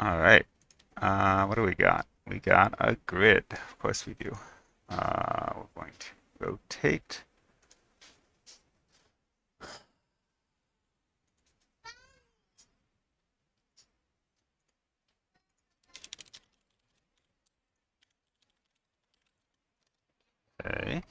All right. What do we got? We got a grid. Of course we do. We're going to rotate. Okay.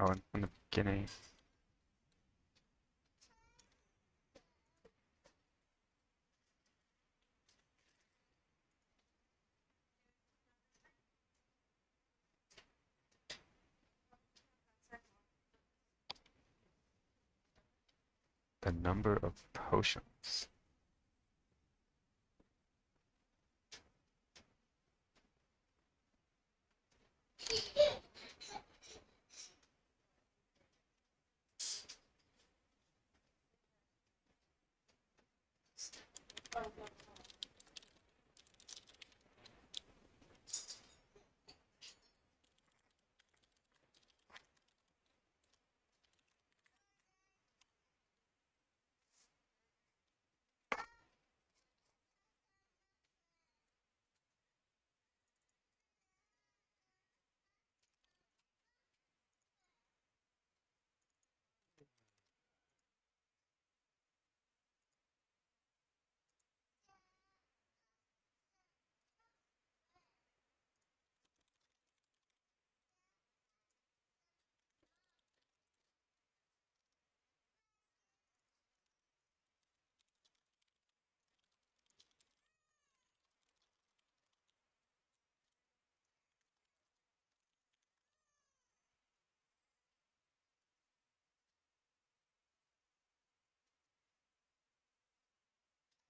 Oh, and from the beginning. The number of potions.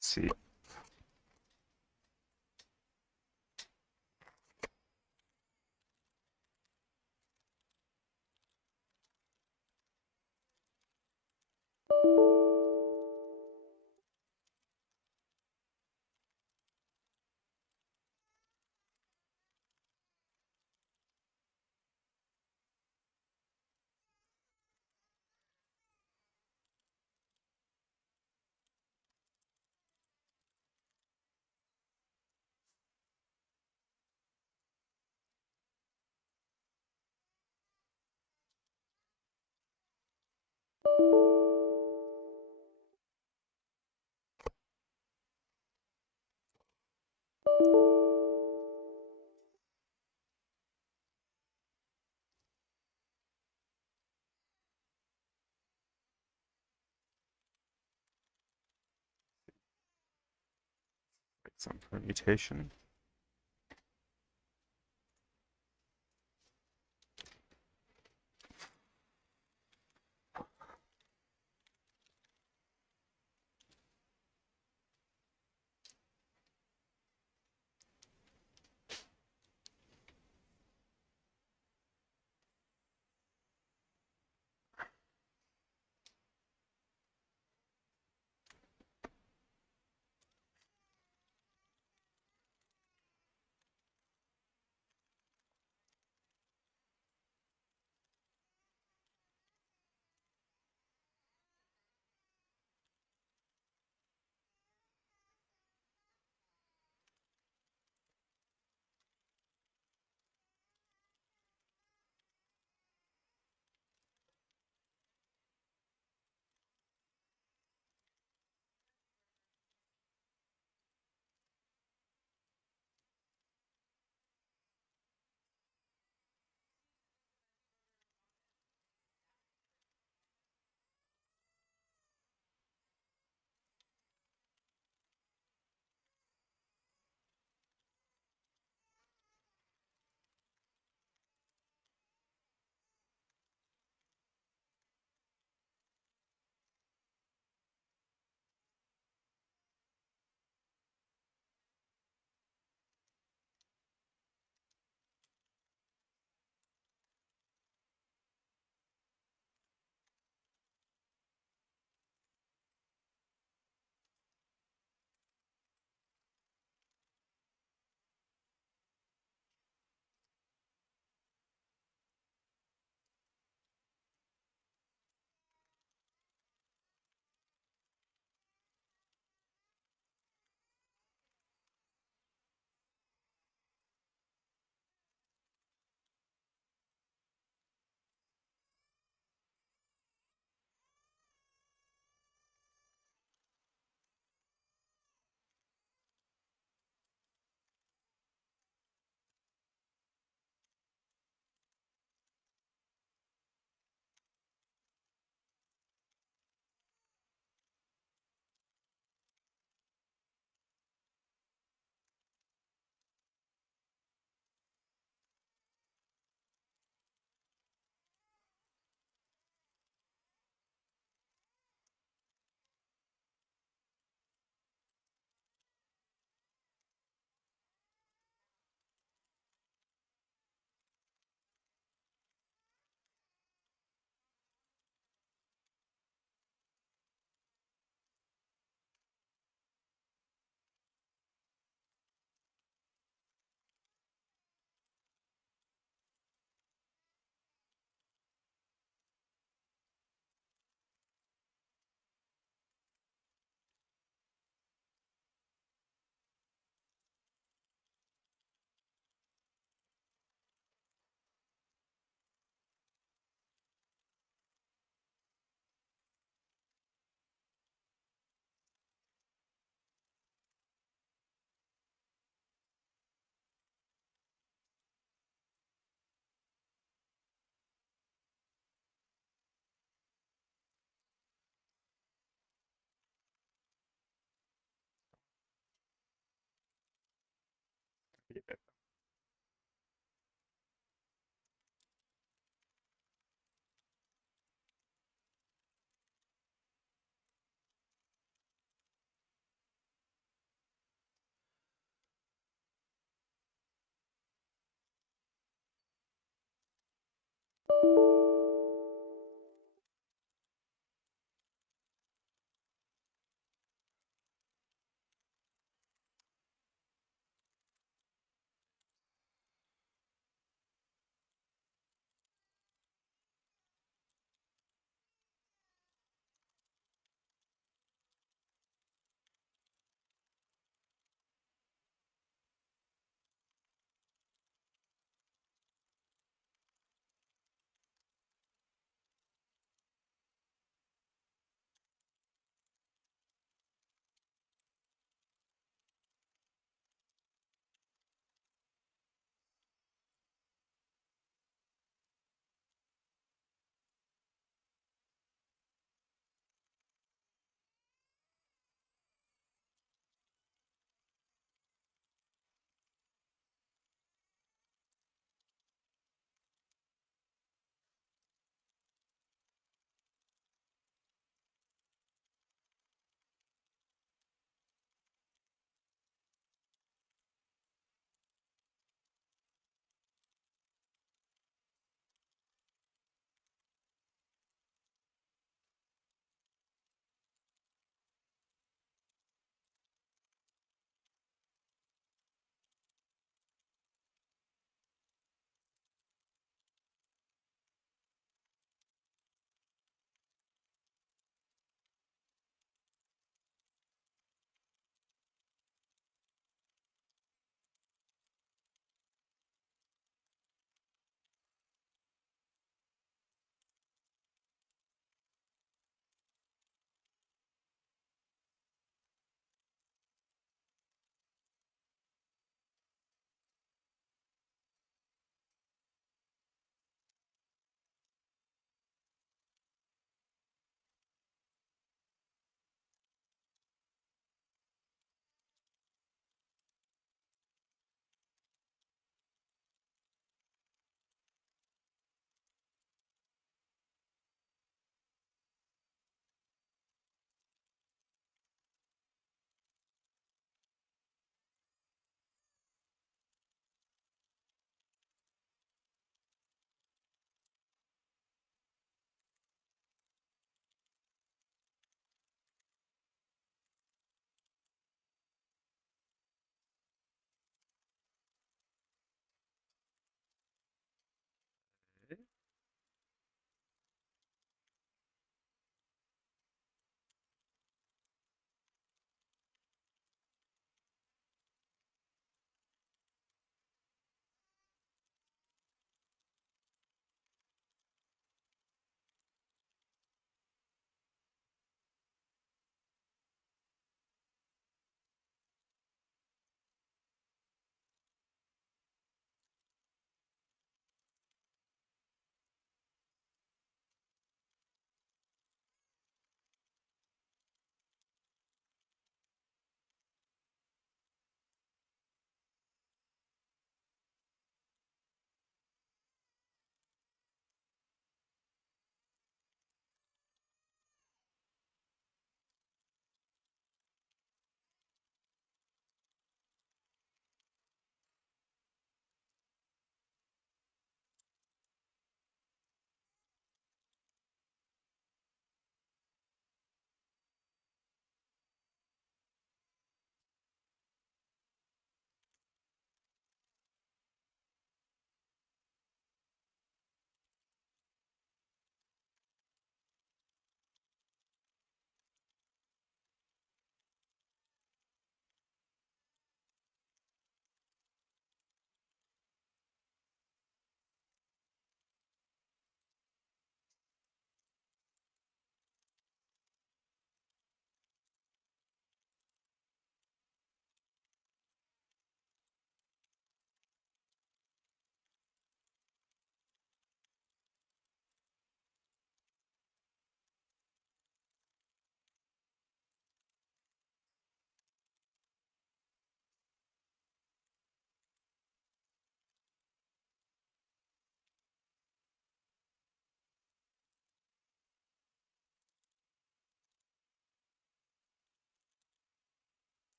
Let's see. Some permutation.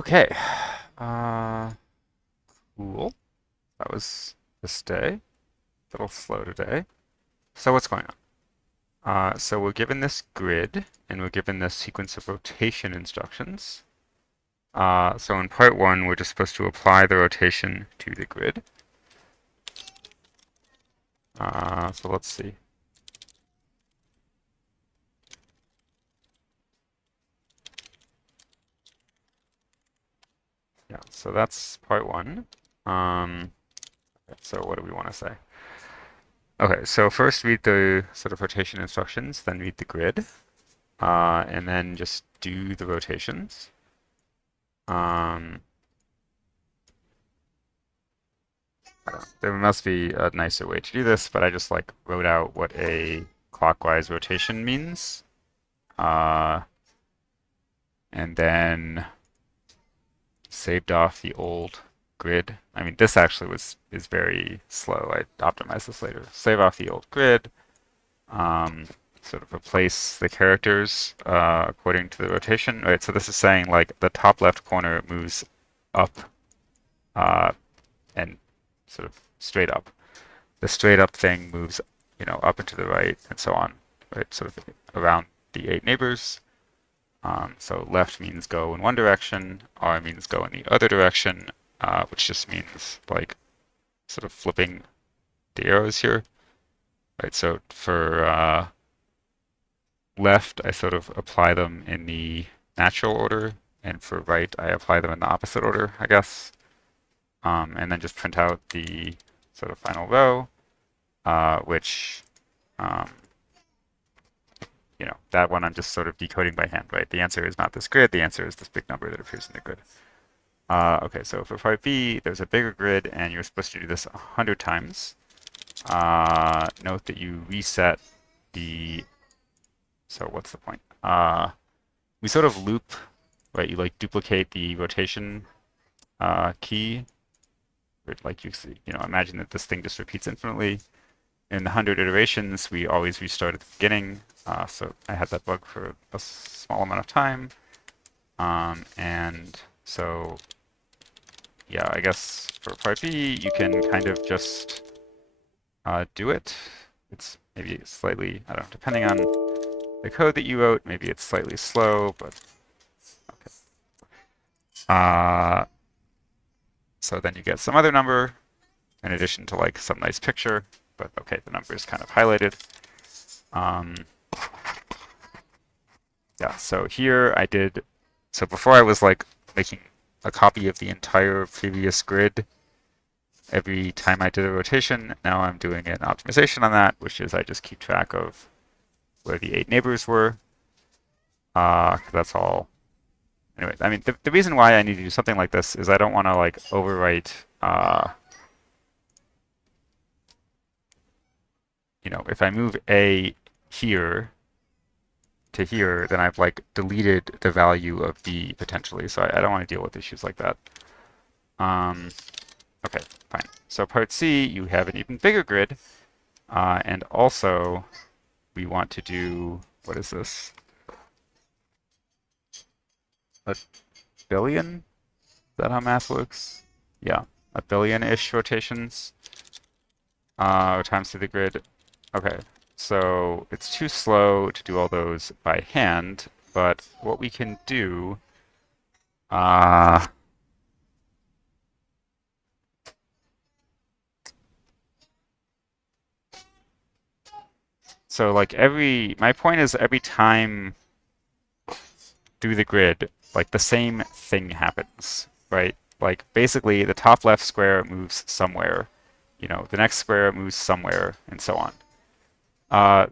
Okay. Cool. That was this day. A little slow today. So what's going on? So we're given this grid, and we're given this sequence of rotation instructions. So in part one, we're just supposed to apply the rotation to the grid. So let's see. Yeah, so that's part one. So what do we want to say? Okay, so first read the sort of rotation instructions, then read the grid, and then just do the rotations. Um, there must be a nicer way to do this, but I just like wrote out what a clockwise rotation means. Uh, and then saved off the old grid. I mean, this actually is very slow. I optimized this later. Save off the old grid. Um, sort of replace the characters according to the rotation. Right. So this is saying like the top left corner moves up uh, and sort of straight up. The straight up thing moves, up and to the right and so on. Right. Sort of around the 8 neighbors. So left means go in one direction, R means go in the other direction, which just means like sort of flipping the arrows here. Right, so for left, I sort of apply them in the natural order, and for right, I apply them in the opposite order, I guess. And then just print out the sort of final row, which um, that one I'm just sort of decoding by hand, right? The answer is not this grid, the answer is this big number that appears in the grid. Okay, so for part B, there's a bigger grid, and you're supposed to do this 100 times. Note that you reset the... So what's the point? We sort of loop, right? You like duplicate the rotation key. Like you see, imagine that this thing just repeats infinitely. In the 100 iterations, we always restart at the beginning. So I had that bug for a small amount of time. And so yeah, I guess for part B, you can kind of just do it. It's maybe slightly, I don't know, depending on the code that you wrote, maybe it's slightly slow, but okay. So then you get some other number in addition to like some nice picture, but okay, the number is kind of highlighted. Yeah, so here I did, so before I was like making a copy of the entire previous grid every time I did a rotation. Now I'm doing an optimization on that, which is I just keep track of where the 8 neighbors were. That's all. Anyway, I mean, the reason why I need to do something like this is I don't want to like overwrite, if I move A here to here, then I've like deleted the value of B potentially. So I don't want to deal with issues like that. Okay, fine. So part C, you have an even bigger grid. And also, we want to do, what is this? A billion? Is that how math works? Yeah, a billion-ish rotations times through the grid. Okay, so it's too slow to do all those by hand, but what we can do, so like my point is every time through the grid, like the same thing happens, right? Like basically the top left square moves somewhere, the next square moves somewhere, and so on.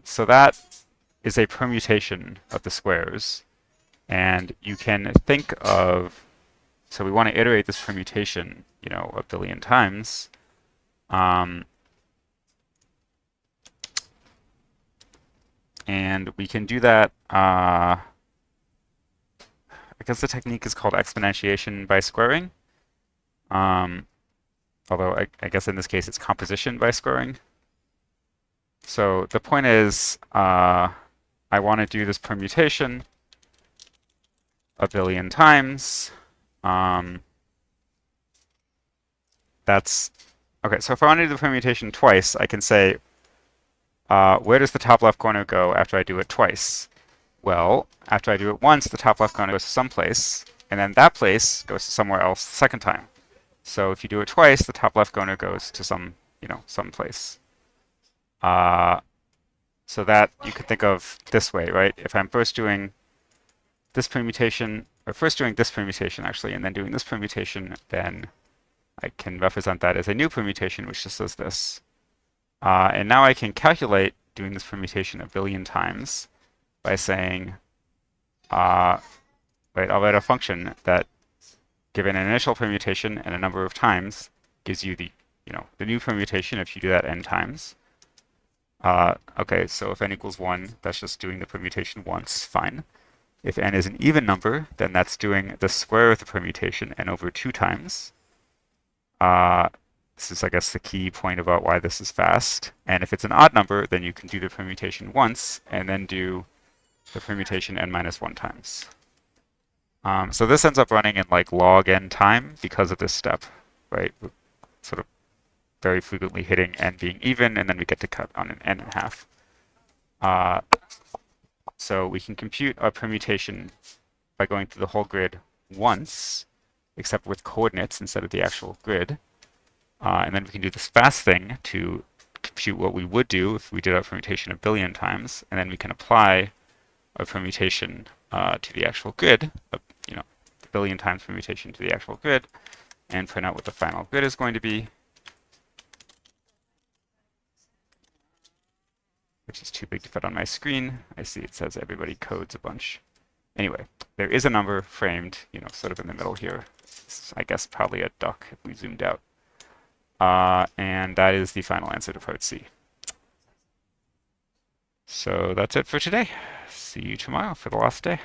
So that is a permutation of the squares, and you can think of, so we want to iterate this permutation, a billion times. And we can do that, I guess the technique is called exponentiation by squaring. Although I guess in this case it's composition by squaring. So the point is, I want to do this permutation a billion times. Um, that's okay. So if I want to do the permutation twice, I can say, where does the top left corner go after I do it twice? Well, after I do it once, the top left corner goes to some place, and then that place goes to somewhere else the second time. So if you do it twice, the top left corner goes to some place. Uh, so that you could think of this way, right? If I'm first doing this permutation, or first doing this permutation actually, and then doing this permutation, then I can represent that as a new permutation, which just does this. And now I can calculate doing this permutation a billion times by saying, right, I'll write a function that, given an initial permutation and a number of times, gives you the new permutation if you do that n times. Okay, so if n equals 1, that's just doing the permutation once, fine. If n is an even number, then that's doing the square of the permutation n over 2 times. This is, I guess, the key point about why this is fast. And if it's an odd number, then you can do the permutation once and then do the permutation n minus 1 times. So this ends up running in like log n time because of this step, right? We're sort of very frequently hitting n being even, and then we get to cut on an n in half. So we can compute our permutation by going through the whole grid once, except with coordinates instead of the actual grid. And then we can do this fast thing to compute what we would do if we did our permutation a billion times, and then we can apply our permutation to the actual grid, the billion times permutation to the actual grid, and print out what the final grid is going to be, which is too big to fit on my screen. I see it says everybody codes a bunch. Anyway, there is a number framed, sort of in the middle here. This is, I guess, probably a duck if we zoomed out. And that is the final answer to part C. So that's it for today. See you tomorrow for the last day.